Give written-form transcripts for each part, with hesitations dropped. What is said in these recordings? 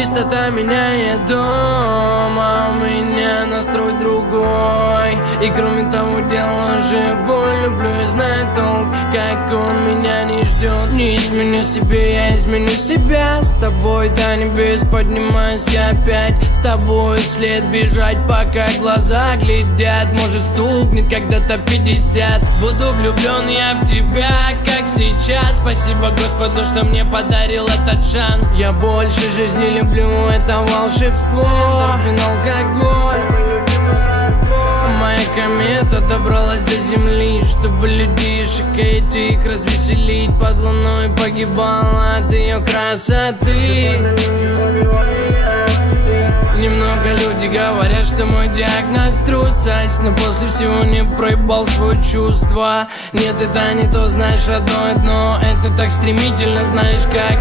Чистота меняет дом, а у меня настрой другой. И кроме того, дело живой. Люблю и знаю толк, как он меня не ждет. Не изменю себе, я изменю себя. С тобой до небес поднимаюсь я опять. С тобой след бежать, пока глаза глядят. Может стукнет когда-то 50. Буду влюблен я в тебя, как сейчас. Спасибо Господу, что мне подарил этот шанс. Я больше жизни люблю, это волшебство. Эндорфин, алкоголь. Моя комета добралась до земли, чтобы людишек этих развеселить. Под луной погибала от ее красоты. Немного люди говорят, что мой диагноз трусость, но после всего не проебал свои чувства. Нет, это не то, знаешь, одно дно. Это так стремительно, знаешь как.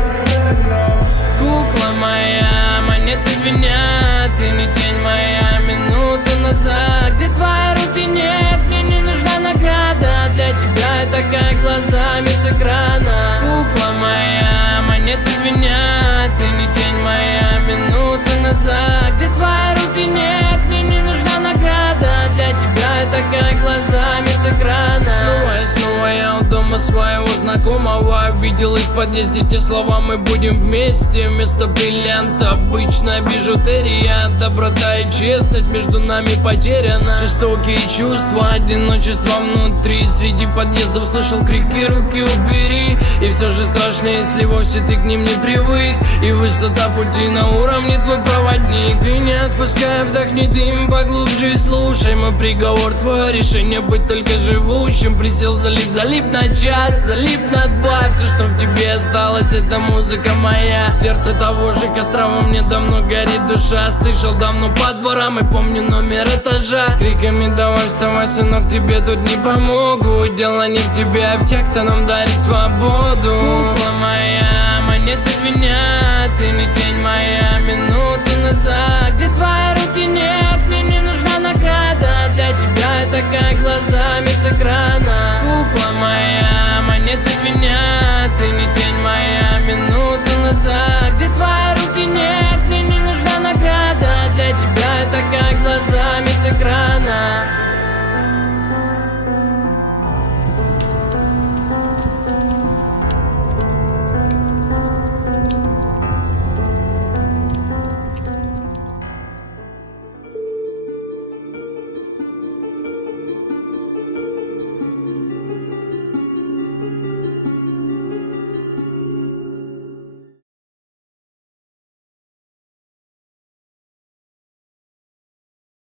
Кукла моя, монеты звенят. Ты не тень моя, минуту назад. Где твои руки, нет, мне не нужна награда. Для тебя это как глазами с экрана. Кукла моя, монеты звенят. Ты не тень моя, минуту назад. Где твои руки, нет, мне не нужна награда. Для тебя это как глазами с экрана. Снова и снова я у дома своего знакомого. Видел их в подъезде, те слова мы будем вместе. Вместо бриллианта обычная бижутерия. Доброта и честность между нами потеряна. Жестокие чувства, одиночество внутри. Среди подъездов слышал крики, руки убери. И все же страшно, если вовсе ты к ним не привык. И высота пути на уровне твой проводник. Ты не отпускай, вдохни дым поглубже и слушай мой приговор. Твое решение быть только живущим. Присел, залип на час, залип на два. Все, что в тебе осталось, это музыка моя. В сердце того же костра во мне давно горит душа. Слышал давно по дворам и помню номер этажа. С криками давай вставай, сынок, тебе тут не помогут. Дело не в тебе, а в тех, кто нам дарит свободу. Кукла моя, монеты звенят. Ты не тень моя, минута